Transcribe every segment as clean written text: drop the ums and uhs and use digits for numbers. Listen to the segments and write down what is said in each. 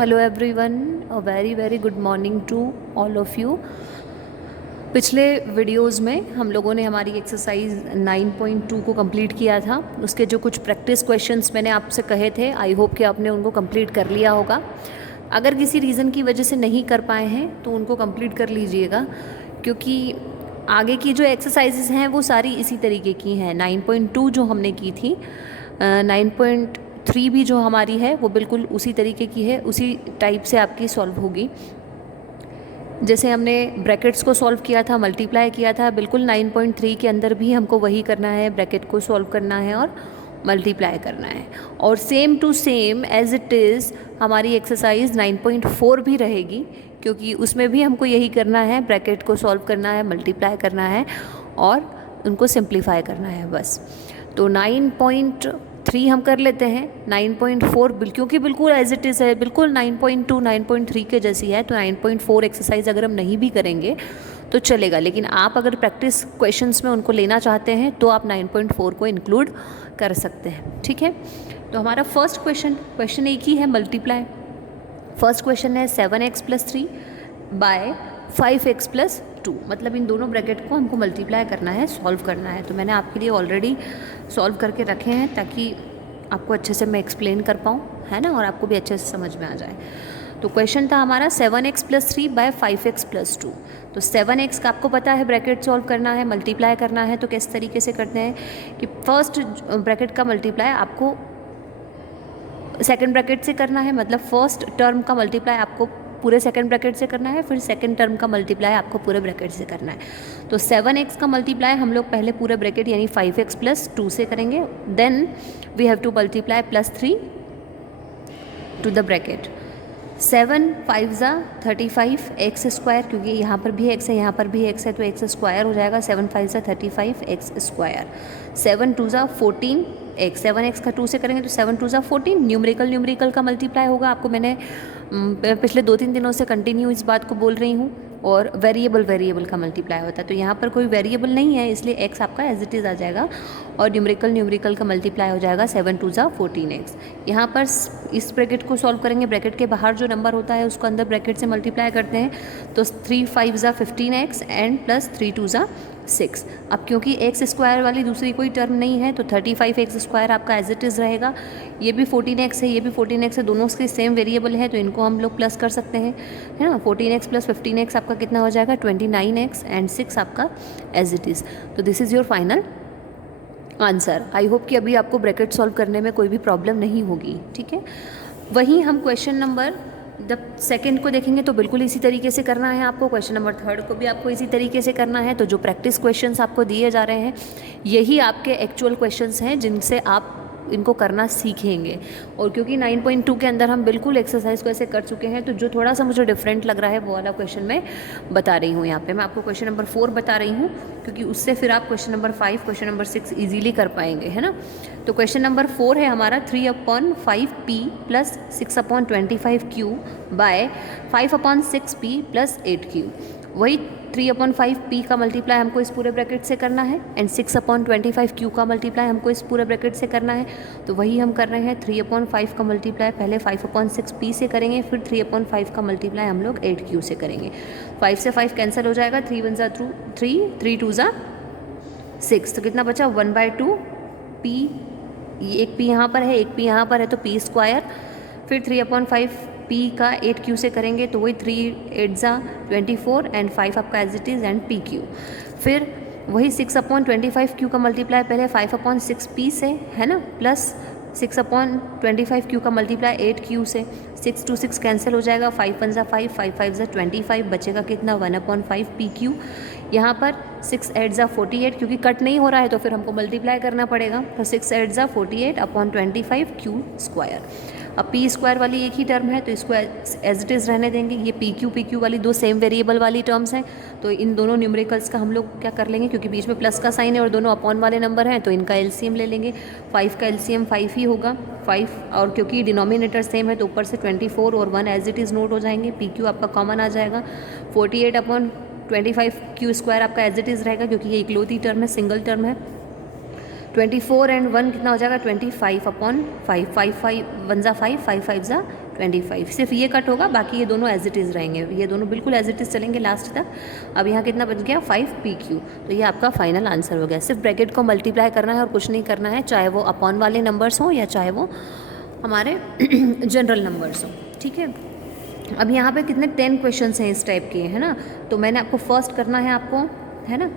Hello everyone, a very very good morning to all of you. पिछले videos में हम लोगों ने हमारी एक्सरसाइज 9.2 को कंप्लीट किया था। उसके जो कुछ प्रैक्टिस क्वेश्चंस मैंने आपसे कहे थे, आई होप कि आपने उनको कंप्लीट कर लिया होगा। अगर किसी रीज़न की वजह से नहीं कर पाए हैं तो उनको कंप्लीट कर लीजिएगा, क्योंकि आगे की जो एक्सरसाइजेज हैं वो सारी इसी तरीके की हैं। 9.2 जो हमने की थी, 9.3 भी जो हमारी है वो बिल्कुल उसी तरीके की है, उसी टाइप से आपकी सॉल्व होगी। जैसे हमने ब्रैकेट्स को सॉल्व किया था, मल्टीप्लाई किया था, बिल्कुल 9.3 के अंदर भी हमको वही करना है, ब्रैकेट को सॉल्व करना है और मल्टीप्लाई करना है। और same to same as it is हमारी एक्सरसाइज 9.4 भी रहेगी, क्योंकि उसमें भी हमको यही करना है, ब्रैकेट को सॉल्व करना है, मल्टीप्लाई करना है और उनको सिंप्लीफाई करना है बस। तो 9.3 हम कर लेते हैं, 9.4 क्योंकि बिल्कुल एज इट इज़ है, बिल्कुल 9.2 9.3 के जैसी है, तो 9.4 एक्सरसाइज अगर हम नहीं भी करेंगे तो चलेगा। लेकिन आप अगर प्रैक्टिस क्वेश्चंस में उनको लेना चाहते हैं तो आप 9.4 को इंक्लूड कर सकते हैं, ठीक है। तो हमारा फर्स्ट क्वेश्चन एक ही है, मल्टीप्लाई। फर्स्ट क्वेश्चन है 7x + 3 बाय 5x + 2, मतलब इन दोनों ब्रैकेट को हमको मल्टीप्लाई करना है, सॉल्व करना है। तो मैंने आपके लिए ऑलरेडी सॉल्व करके रखे हैं ताकि आपको अच्छे से मैं एक्सप्लेन कर पाऊँ, है ना, और आपको भी अच्छे से समझ में आ जाए। तो क्वेश्चन था हमारा 7x + 3 बाय 5x + 2। तो 7x का आपको पता है ब्रैकेट सॉल्व करना है, मल्टीप्लाई करना है। तो किस तरीके से करते हैं कि फर्स्ट ब्रैकेट का मल्टीप्लाई आपको सेकंड ब्रैकेट से करना है, मतलब फर्स्ट टर्म का मल्टीप्लाई आपको पूरे सेकंड ब्रैकेट से करना है, फिर सेकंड टर्म का मल्टीप्लाई आपको पूरे ब्रैकेट से करना है। तो 7x का मल्टीप्लाई हम लोग पहले पूरे ब्रैकेट यानी 5x + 2 से करेंगे, then we have to multiply +3 to the bracket. 7 5 ज़ा 35 x², क्योंकि यहाँ पर भी x है, यहाँ पर भी x है, तो x² हो जाएगा। 7 5 ज़ा 35 x²। 7 2 ज़ा 14 x, 7x का 2 से करेंगे तो 7 2 ज़ा 14। न्यूमरिकल का मल्टीप्लाई होगा। आपको मैंने पिछले 2-3 दिनों से कंटिन्यू इस बात को बोल रही हूँ। और वेरिएबल का मल्टीप्लाई होता है, तो यहाँ पर कोई वेरिएबल नहीं है, इसलिए x आपका एज इट इज़ आ जाएगा और न्यूमरिकल का मल्टीप्लाई हो जाएगा 7 2 ज़ा 14x। यहाँ पर इस ब्रैकेट को सॉल्व करेंगे, ब्रैकेट के बाहर जो नंबर होता है उसको अंदर ब्रैकेट से मल्टीप्लाई करते हैं। तो 3 5 ज़ा 15x एंड +3 2 ज़ा 6। अब क्योंकि x² वाली दूसरी कोई टर्म नहीं है तो 35x² आपका एज इट इज़ रहेगा। ये भी 14x है, ये भी 14x है, दोनों के सेम वेरिएबल है, तो इनको हम लोग प्लस कर सकते हैं, है ना। 14x + 15x आपका कितना हो जाएगा 29x एंड 6 आपका एज इट इज़। तो this is your final answer. I hope कि अभी आपको ब्रैकेट सॉल्व करने में कोई भी प्रॉब्लम नहीं होगी, ठीक है। वहीं हम क्वेश्चन नंबर सेकंड को देखेंगे तो बिल्कुल इसी तरीके से करना है आपको। क्वेश्चन नंबर थर्ड को भी आपको इसी तरीके से करना है। तो जो प्रैक्टिस क्वेश्चंस आपको दिए जा रहे हैं यही आपके एक्चुअल क्वेश्चंस हैं जिनसे आप इनको करना सीखेंगे। और क्योंकि 9.2 के अंदर हम बिल्कुल एक्सरसाइज को ऐसे कर चुके हैं, तो जो थोड़ा सा मुझे डिफरेंट लग रहा है वो वाला क्वेश्चन मैं बता रही हूँ। यहाँ पे मैं आपको क्वेश्चन नंबर 4 बता रही हूँ, क्योंकि उससे फिर आप question number 5 question number 6 easily कर पाएंगे, है ना। तो क्वेश्चन नंबर 4 है हमारा 3/5p + 6/25q bye 5/6p + 8q। वही 3/5p का मल्टीप्लाई हमको इस पूरे ब्रैकेट से करना है एंड 6/25q का मल्टीप्लाई हमको इस पूरे ब्रैकेट से करना है। तो वही हम कर रहे हैं। 3/5 का मल्टीप्लाई पहले 5/6p से करेंगे, फिर 3/5 का मल्टीप्लाई हम लोग 8q से करेंगे। 5 से 5 कैंसिल हो जाएगा, 3 1 ज़ा 3, 3 2 ज़ा 6, तो कितना बचा 1/2 p। एक p यहाँ पर है, एक p यहाँ पर है, तो p²। फिर 3/5p का 8q से करेंगे तो वही 3 8 ज़ा 24 एंड 5 आपका as it is and pq। फिर वही 6/25q का मल्टीप्लाई पहले 5/6p से, है ना, प्लस 6/25q का मल्टीप्लाई 8q से। 6 2 6 कैंसिल हो जाएगा, 5 1 ज़ा 5, 5 5 ज़ा 25, बचेगा कितना 1/5pq। यहाँ पर 6 8 ज़ा 48, क्योंकि कट नहीं हो रहा है तो फिर हमको मल्टीप्लाई करना पड़ेगा। तो 6 8 ज़ा 48/25q²। अब p² वाली एक ही टर्म है तो इसको एज इट इज़ रहने देंगे। ये pq वाली दो सेम वेरिएबल वाली टर्म्स हैं, तो इन दोनों न्यूमरिकल्स का हम लोग क्या कर लेंगे, क्योंकि बीच में प्लस का साइन है और दोनों अपॉन वाले नंबर हैं, तो इनका एलसीएम ले लेंगे। 5 का एलसीएम 5 ही होगा, 5, और क्योंकि डिनोमिनेटर सेम है तो ऊपर से 24 और 1 एज इट इज़ नोट हो जाएंगे। pq आपका कॉमन आ जाएगा। 48/25q² आपका एज इट इज़ रहेगा, क्योंकि ये इकलौती टर्म है, सिंगल टर्म है। 24 एंड 1 कितना हो जाएगा 25/5, 5 5 1 ज़ा 5, 5 5 ज़ा 25, सिर्फ ये कट होगा, बाकी ये दोनों एज इट इज़ रहेंगे, ये दोनों बिल्कुल एज इट इज़ चलेंगे लास्ट तक। अब यहाँ कितना बच गया 5PQ, तो ये आपका फाइनल आंसर हो गया। सिर्फ ब्रैकेट को मल्टीप्लाई करना है और कुछ नहीं करना है, चाहे वो अपॉन वाले नंबर्स हों या चाहे वो हमारे जनरल नंबर्स हों, ठीक है। अब यहाँ पे कितने 10 क्वेश्चन हैं इस टाइप के, है ना। तो मैंने आपको फर्स्ट करना है, आपको है ना,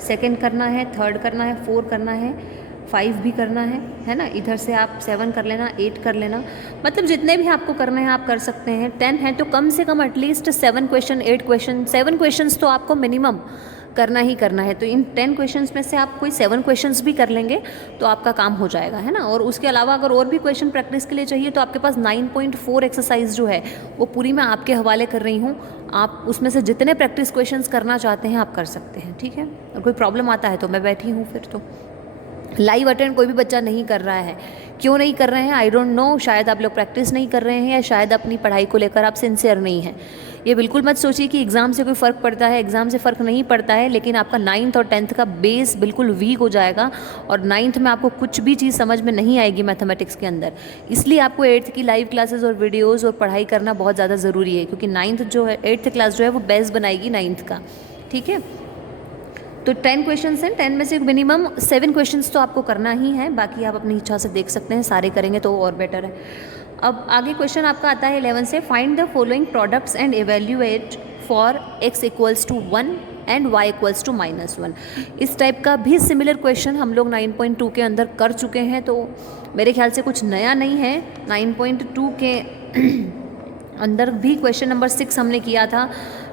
सेकंड करना है, थर्ड करना है, 4 करना है, 5 भी करना है ना। इधर से आप 7 कर लेना, 8 कर लेना, मतलब जितने भी आपको करने हैं आप कर सकते हैं। 10 है तो कम से कम एटलीस्ट 7 क्वेश्चन, 8 क्वेश्चन, 7 क्वेश्चंस तो आपको मिनिमम करना ही करना है। तो इन 10 क्वेश्चंस में से आप कोई 7 क्वेश्चंस भी कर लेंगे तो आपका काम हो जाएगा, है ना। और उसके अलावा अगर और भी क्वेश्चन प्रैक्टिस के लिए चाहिए तो आपके पास 9.4 एक्सरसाइज जो है वो पूरी मैं आपके हवाले कर रही हूँ। आप उसमें से जितने प्रैक्टिस क्वेश्चंस करना चाहते हैं आप कर सकते हैं, ठीक है। और कोई प्रॉब्लम आता है तो मैं बैठी हूँ। फिर तो लाइव अटेंड कोई भी बच्चा नहीं कर रहा है, क्यों नहीं कर रहे हैं आई डोंट नो। शायद आप लोग प्रैक्टिस नहीं कर रहे हैं या शायद अपनी पढ़ाई को लेकर आप सिंसियर नहीं हैं। ये बिल्कुल मत सोचिए कि एग्ज़ाम से कोई फ़र्क पड़ता है, एग्ज़ाम से फ़र्क नहीं पड़ता है, लेकिन आपका 9th और 10th का बेस बिल्कुल वीक हो जाएगा और 9th में आपको कुछ भी चीज़ समझ में नहीं आएगी मैथमेटिक्स के अंदर। इसलिए आपको 8th की लाइव क्लासेस और वीडियोज़ और पढ़ाई करना बहुत ज़्यादा ज़रूरी है, क्योंकि 9th जो है 8th क्लास जो है वो बेस बनाएगी 9th का, ठीक है। तो 10 क्वेश्चंस हैं, 10 में से मिनिमम 7 क्वेश्चंस तो आपको करना ही है, बाकी आप अपनी इच्छा से देख सकते हैं, सारे करेंगे तो और बेटर है। अब आगे क्वेश्चन आपका आता है 11 से, find the following products and evaluate for x equals to 1 and y equals to -1। इस टाइप का भी सिमिलर क्वेश्चन हम लोग 9.2 के अंदर कर चुके हैं, तो मेरे ख्याल से कुछ नया नहीं है। 9.2 के अंदर भी क्वेश्चन नंबर 6 हमने किया था,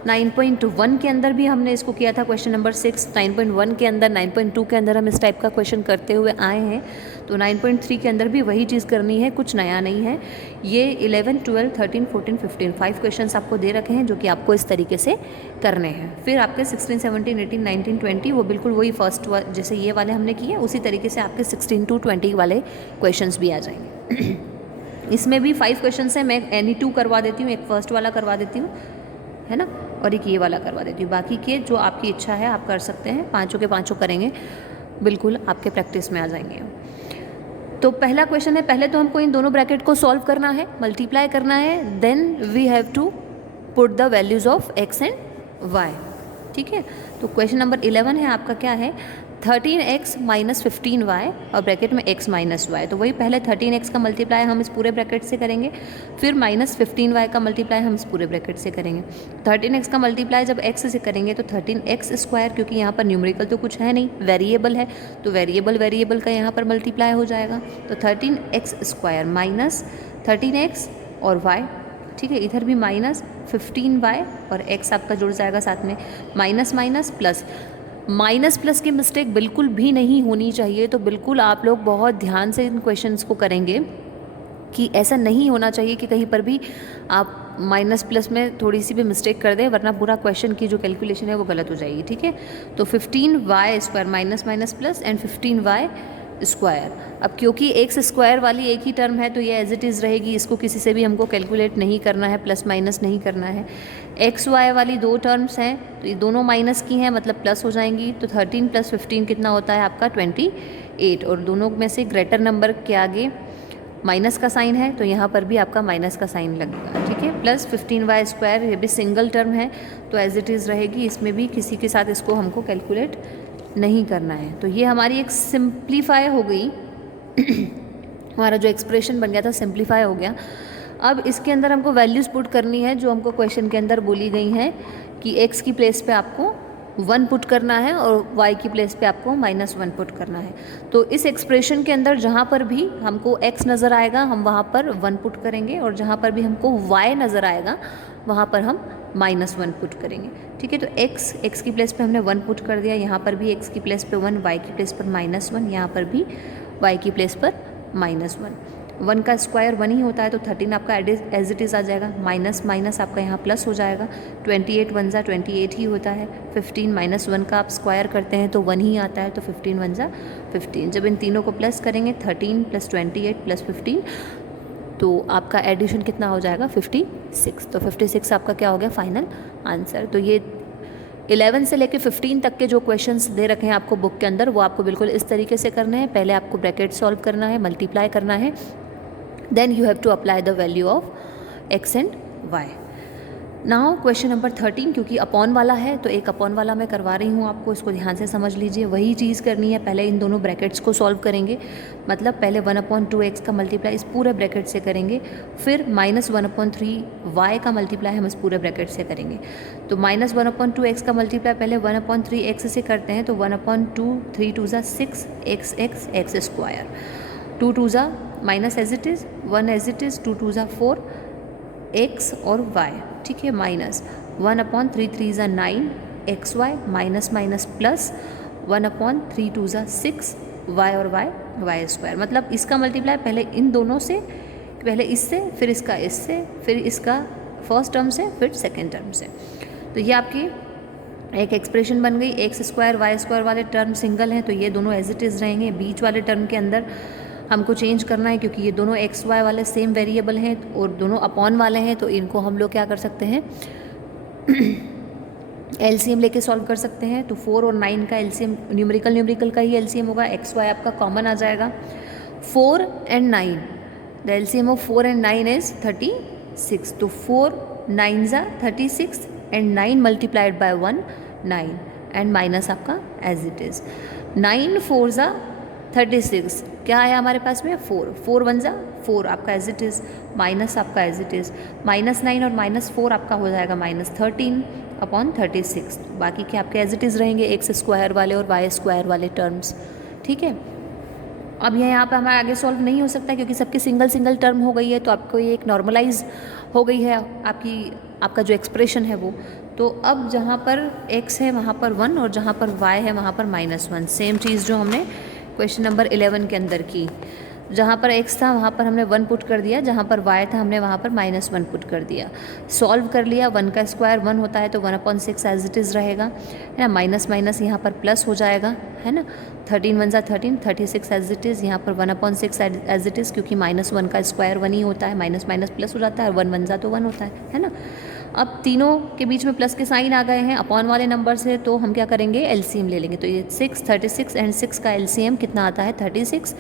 9.1 के अंदर भी हमने इसको किया था क्वेश्चन नंबर 6, 9.1 के अंदर, 9.2 के अंदर हम इस टाइप का क्वेश्चन करते हुए आए हैं। तो 9.3 के अंदर भी वही चीज़ करनी है, कुछ नया नहीं है। ये 11, 12, 13, 14, 15 5 क्वेश्चंस आपको दे रखे हैं जो कि आपको इस तरीके से करने हैं। फिर आपके 16, 17, 18, 19, 20 वो बिल्कुल वही फर्स्ट जैसे ये वाले हमने किए उसी तरीके से आपके 16 to 20 वाले क्वेश्चंस भी आ जाएंगे। इसमें भी 5 क्वेश्चंस हैं, मैं एनी 2 करवा देती हूँ, एक फर्स्ट वाला करवा देती हूँ, है ना, और एक ये वाला करवा देती हूँ। बाकी के जो आपकी इच्छा है आप कर सकते हैं, पाँचों के पाँचों करेंगे, बिल्कुल आपके प्रैक्टिस में आ जाएंगे। तो पहला क्वेश्चन है, पहले तो हमको इन दोनों ब्रैकेट को सॉल्व करना है, मल्टीप्लाई करना है, then we have to put the values of x and y, ठीक है। तो क्वेश्चन नंबर 11 है आपका, क्या है, 13x माइनस 15y और ब्रैकेट में x माइनस वाई। तो वही पहले 13x का मल्टीप्लाई हम इस पूरे ब्रैकेट से करेंगे, फिर माइनस 15y का मल्टीप्लाई हम इस पूरे ब्रैकेट से करेंगे। 13x का मल्टीप्लाई जब x से करेंगे तो 13x स्क्वायर, क्योंकि यहाँ पर न्यूमेरिकल तो कुछ है नहीं, वेरिएबल है, तो वेरिएबल का यहाँ पर मल्टीप्लाई हो जाएगा। तो 13x स्क्वायर माइनस 13x और y, ठीक है, इधर भी माइनस 15y और x आपका जुड़ जाएगा साथ में, minus minus plus. Minus plus की मिस्टेक बिल्कुल भी नहीं होनी चाहिए, तो बिल्कुल आप लोग बहुत ध्यान से इन क्वेश्चंस को करेंगे कि ऐसा नहीं होना चाहिए कि कहीं पर भी आप माइनस प्लस में थोड़ी सी भी मिस्टेक कर दें, वरना पूरा क्वेश्चन की जो कैलकुलेशन है वो गलत हो जाएगी, ठीक है। तो 15y square minus minus plus and 15y square. अब क्योंकि एक्स स्क्वायर वाली एक ही टर्म है तो ये एज इट इज़ रहेगी, इसको किसी से भी हमको कैलकुलेट नहीं करना है, प्लस माइनस नहीं करना है। एक्स वाई वाली दो टर्म्स हैं तो ये दोनों माइनस की हैं, मतलब प्लस हो जाएंगी। तो 13 + 15 कितना होता है आपका 28, और दोनों में से ग्रेटर नंबर के आगे माइनस का साइन है तो यहाँ पर भी आपका माइनस का साइन लगेगा, ठीक है। प्लस 15y स्क्वायर, ये भी सिंगल टर्म है तो एज इट इज़ रहेगी, इसमें भी किसी के साथ इसको हमको कैलकुलेट नहीं करना है। तो ये हमारी एक सिंप्लीफाई हो गई हमारा जो एक्सप्रेशन बन गया था सिंप्लीफाई हो गया। अब इसके अंदर हमको वैल्यूज़ पुट करनी है जो हमको क्वेश्चन के अंदर बोली गई हैं कि x की प्लेस पे आपको 1 पुट करना है और y की प्लेस पे आपको -1 पुट करना है। तो इस एक्सप्रेशन के अंदर जहाँ पर भी हमको x नज़र आएगा हम वहाँ पर 1 पुट करेंगे, और जहाँ पर भी हमको y नज़र आएगा वहाँ पर हम -1 पुट करेंगे, ठीक है। तो x की प्लेस पे हमने 1 पुट कर दिया, यहाँ पर भी x की प्लेस पे 1, y की प्लेस पर -1, यहाँ पर भी y की प्लेस पर -1। 1 का स्क्वायर 1 ही होता है तो 13 आपका एज इट इज़ आ जाएगा, माइनस माइनस आपका यहाँ प्लस हो जाएगा। 28 1 जा 28 ही होता है। 15 -1 का आप स्क्वायर करते हैं तो 1 ही आता है, तो 15 1 जा 15। जब इन तीनों को प्लस करेंगे 13 + 28 + 15 तो आपका एडिशन कितना हो जाएगा 56। तो 56 आपका क्या हो गया फाइनल आंसर। तो ये 11 से लेके 15 तक के जो क्वेश्चंस दे रखे हैं आपको बुक के अंदर वो आपको बिल्कुल इस तरीके से करने हैं। पहले आपको ब्रैकेट सॉल्व करना है, मल्टीप्लाई करना है, then you have to apply the value of X and Y. Now question number 13, क्योंकि अपॉन वाला है तो एक अपॉन वाला मैं करवा रही हूँ आपको, इसको ध्यान से समझ लीजिए। वही चीज़ करनी है, पहले इन दोनों ब्रैकेट्स को सॉल्व करेंगे, मतलब पहले 1/2x का मल्टीप्लाई इस पूरे ब्रैकेट से करेंगे, फिर -1/3y का मल्टीप्लाई हम इस पूरे ब्रैकेट से करेंगे। तो -1/2x का मल्टीप्लाई पहले 1/3x से करते हैं, तो 1/2 3 2 6 x square, 2 2 minus as it is, 1 as it is, 2 2 4 x और y, ठीक है, minus 1/3 3 9 xy minus minus plus 1/3 2 6 y और y स्क्वायर। मतलब इसका मल्टीप्लाई पहले इन दोनों से, पहले इससे, फिर इसका इससे, फिर इसका फर्स्ट टर्म से, फिर सेकेंड टर्म से। तो ये आपकी एक एक्सप्रेशन बन गई। एक्स स्क्वायर वाई स्क्वायर वाले टर्म सिंगल हैं तो ये दोनों एज इट इज़ रहेंगे। बीच वाले टर्म के अंदर हमको चेंज करना है, क्योंकि ये दोनों एक्स वाई वाले सेम वेरिएबल हैं और दोनों अपॉन वाले हैं, तो इनको हम लोग क्या कर सकते हैं एलसीएम लेके सॉल्व कर सकते हैं। तो 4 और 9 का एलसीएम न्यूमेरिकल का ही एलसीएम होगा, एक्स वाई आपका कॉमन आ जाएगा। 4 and 9, the LCM of 4 and 9 is 36। तो 4 9 ज़ा 36 and 9 multiplied by 1 9 and minus आपका एज इट इज़। 9 4 ज़ा 36, क्या आया हमारे पास में 4, 4 1 ज़ा 4 आपका एज इट इज़, माइनस आपका एज इट इज़, -9 और -4 आपका हो जाएगा -13/36। बाकी के आपके एज इट इज़ रहेंगे एक्स स्क्वायर वाले और वाई स्क्वायर वाले टर्म्स, ठीक है। अब ये यहाँ पे हमारे आगे सॉल्व नहीं हो सकता क्योंकि सबकी सिंगल टर्म हो गई है, तो आपको ये एक नॉर्मलाइज हो गई है आपका जो एक्सप्रेशन है वो। तो अब जहाँ पर x है वहाँ पर 1 और जहाँ पर y है वहाँ पर -1, सेम चीज़ जो हमने क्वेश्चन नंबर 11 के अंदर की। जहाँ पर x था वहाँ पर हमने 1 पुट कर दिया, जहाँ पर y था हमने वहाँ पर -1 पुट कर दिया। सॉल्व कर लिया, 1 का स्क्वायर 1 होता है तो 1/6 एज इट इज़ रहेगा, है ना। माइनस माइनस यहाँ पर प्लस हो जाएगा, है ना। 13 1 ज़ा 13, 36 एज इट इज़, यहाँ पर 1/6 एज इट इज़, क्योंकि -1 का स्क्वायर 1 ही होता है, माइनस माइनस प्लस हो जाता है, 1 1 ज़ा तो 1 होता है ना। अब तीनों के बीच में प्लस के साइन आ गए हैं अपॉन वाले नंबर से, तो हम क्या करेंगे एलसीएम ले लेंगे। तो ये 6 36 एंड 6 का एलसीएम कितना आता है 36,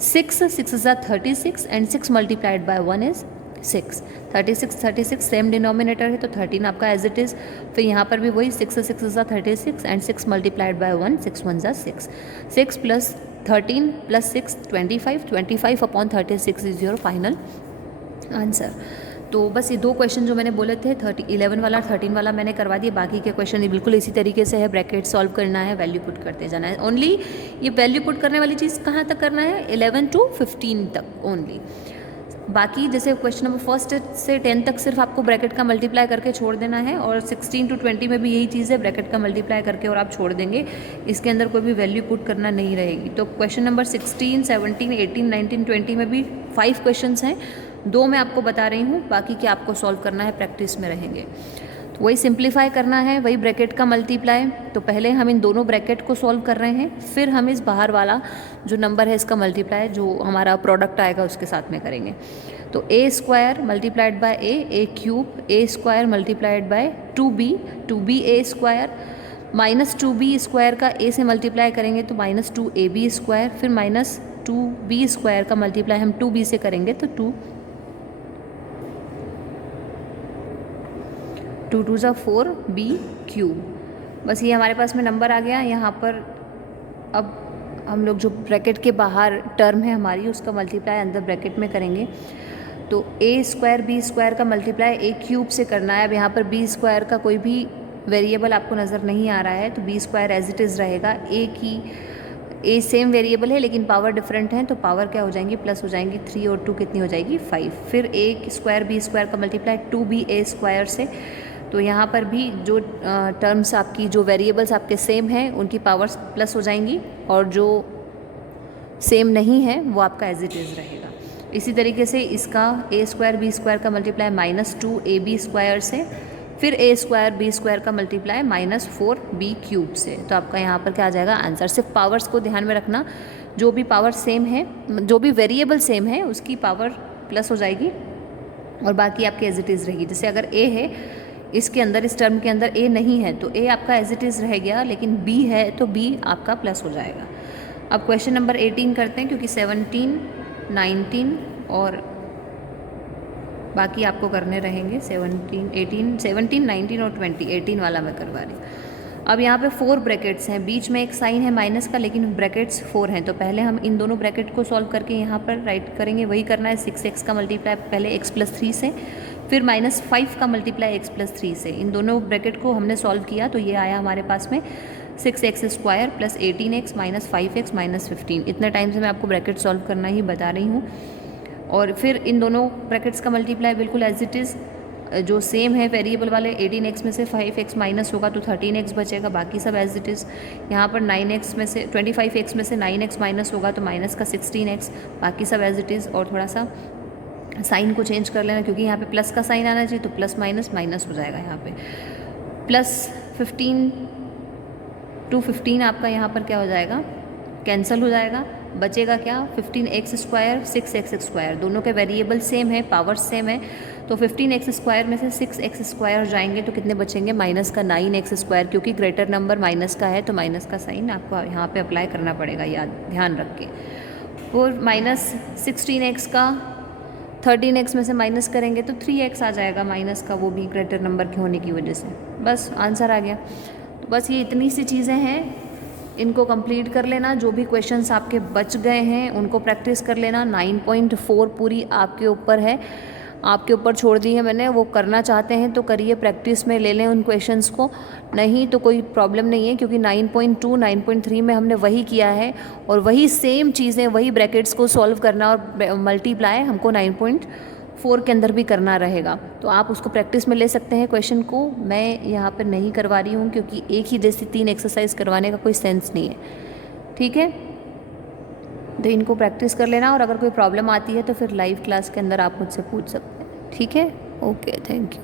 6 6 ज़ा 36 and 6 multiplied by 1 is 6, 36 same denominator है तो 13 आपका एज इट इज़। फिर यहाँ पर भी वही 6 6 ज़ा 36 एंड 6 मल्टीप्लाइड बाय 1, 6 1 ज़ा 6, 6 plus 13 plus 6 25/36 is your final answer. तो बस ये दो क्वेश्चन जो मैंने बोले थे 11 वाला 13 वाला मैंने करवा दिया। बाकी के क्वेश्चन बिल्कुल इसी तरीके से है, ब्रैकेट सॉल्व करना है, वैल्यू पुट करते जाना है। ओनली ये वैल्यू पुट करने वाली चीज़ कहाँ तक करना है 11 to 15 तक ओनली। बाकी जैसे क्वेश्चन नंबर 1 से 10 तक सिर्फ आपको ब्रैकेट का मल्टीप्लाई करके छोड़ देना है, और 16 to 20 में भी यही चीज़ है, ब्रैकेट का मल्टीप्लाई करके और आप छोड़ देंगे, इसके अंदर कोई भी वैल्यू पुट करना नहीं रहेगी। तो क्वेश्चन नंबर 16 17 18 19 20 में भी 5 क्वेश्चंस हैं, 2 मैं आपको बता रही हूँ, बाकी के आपको सॉल्व करना है, प्रैक्टिस में रहेंगे। तो वही सिंप्लीफाई करना है, वही ब्रैकेट का मल्टीप्लाई। तो पहले हम इन दोनों ब्रैकेट को सॉल्व कर रहे हैं, फिर हम इस बाहर वाला जो नंबर है इसका मल्टीप्लाई जो हमारा प्रोडक्ट आएगा उसके साथ में करेंगे। तो a square multiplied by a cube, a square multiplied by 2b a square, minus 2b square का a से मल्टीप्लाई करेंगे तो -2ab स्क्वायर, फिर -2b स्क्वायर का मल्टीप्लाई हम 2b से करेंगे तो 2 2 ज़ा 4b क्यूब। बस ये हमारे पास में नंबर आ गया। यहाँ पर अब हम लोग जो ब्रैकेट के बाहर टर्म है हमारी उसका मल्टीप्लाई अंदर ब्रैकेट में करेंगे। तो a स्क्वायर b स्क्वायर का मल्टीप्लाई a क्यूब से करना है। अब यहाँ पर b स्क्वायर का कोई भी वेरिएबल आपको नज़र नहीं आ रहा है तो b square as it is रहेगा। a सेम वेरिएबल है लेकिन पावर डिफरेंट है, तो पावर क्या हो जाएंगी प्लस हो जाएंगी, 3 और 2 कितनी हो जाएगी 5। फिर a स्क्वायर b स्क्वायर का मल्टीप्लाई 2ba स्क्वायर से, तो यहाँ पर भी जो टर्म्स आपकी जो वेरिएबल्स आपके सेम हैं उनकी पावर्स प्लस हो जाएंगी, और जो सेम नहीं है वो आपका एज इट इज़ रहेगा। इसी तरीके से इसका a स्क्वायर b स्क्वायर का मल्टीप्लाई -2ab स्क्वायर से, फिर a स्क्वायर b स्क्वायर का मल्टीप्लाई -4b क्यूब से। तो आपका यहाँ पर क्या आ जाएगा आंसर। सिर्फ पावर्स को ध्यान में रखना, जो भी पावर सेम है, जो भी वेरिएबल सेम है उसकी पावर प्लस हो जाएगी और बाकी आपकी एज इट इज़ रहेगी। जैसे अगर a है इसके अंदर, इस टर्म के अंदर a नहीं है तो a आपका एज इट इज़ रह गया, लेकिन b है तो b आपका प्लस हो जाएगा। अब क्वेश्चन नंबर 18 करते हैं, क्योंकि 17 19 और बाकी आपको करने रहेंगे 17, 19 और 20, 18 वाला मैं करवा रही हूँ। अब यहाँ पे 4 ब्रैकेट्स हैं, बीच में एक साइन है माइनस का, लेकिन ब्रैकेट्स 4 हैं। तो पहले हम इन दोनों ब्रैकेट को सॉल्व करके यहाँ पर राइट करेंगे। वही करना है, 6x का मल्टीप्लाई पहले x+3 से, फिर -5 का मल्टीप्लाई x+3 से। इन दोनों ब्रैकेट को हमने सॉल्व किया तो ये आया हमारे पास में 6x² + 18x - 5x - 15। इतने टाइम से मैं आपको ब्रैकेट सॉल्व करना ही बता रही हूँ। और फिर इन दोनों ब्रैकेट्स का मल्टीप्लाई बिल्कुल एज इट इज़ जो सेम है वेरिएबल वाले, 18x में से 5x माइनस होगा तो 13x बचेगा, बाकी सब एज इट इज़। यहाँ पर 9x में से 25x में से 9x माइनस होगा तो माइनस का 16x, बाकी सब एज इट इज़। और थोड़ा सा साइन को चेंज कर लेना, क्योंकि यहाँ पे प्लस का साइन आना चाहिए, तो प्लस माइनस माइनस हो जाएगा यहाँ पे। +15 to 15 आपका यहाँ पर क्या हो जाएगा, कैंसिल हो जाएगा। बचेगा क्या, 15x², 6x²। दोनों के वेरिएबल सेम है, पावर सेम है, तो 15x² में से 6x² जाएंगे तो कितने बचेंगे, माइनस का 9x², क्योंकि ग्रेटर नंबर माइनस का है तो माइनस का साइन आपको यहाँ पे अप्लाई करना पड़ेगा, याद ध्यान रख के। और -16x का 13x में से माइनस करेंगे तो 3x आ जाएगा माइनस का, वो भी ग्रेटर नंबर के होने की वजह से। बस आंसर आ गया। तो बस ये इतनी सी चीज़ें हैं, इनको कंप्लीट कर लेना। जो भी क्वेश्चंस आपके बच गए हैं उनको प्रैक्टिस कर लेना। 9.4 पूरी आपके ऊपर है, आपके ऊपर छोड़ दी है मैंने। वो करना चाहते हैं तो करिए, प्रैक्टिस में ले लें उन क्वेश्चंस को, नहीं तो कोई प्रॉब्लम नहीं है, क्योंकि 9.2, 9.3 में हमने वही किया है और वही सेम चीज़ें, वही ब्रैकेट्स को सॉल्व करना और मल्टीप्लाई हमको 9.4 के अंदर भी करना रहेगा। तो आप उसको प्रैक्टिस में ले सकते हैं क्वेश्चन को। मैं यहाँ पर नहीं करवा रही हूँ क्योंकि एक ही जैसी 3 एक्सरसाइज करवाने का कोई सेंस नहीं है, ठीक है। तो इनको प्रैक्टिस कर लेना, और अगर कोई प्रॉब्लम आती है तो फिर लाइव क्लास के अंदर आप मुझसे पूछ सकते हैं, ठीक है। Okay, thank you.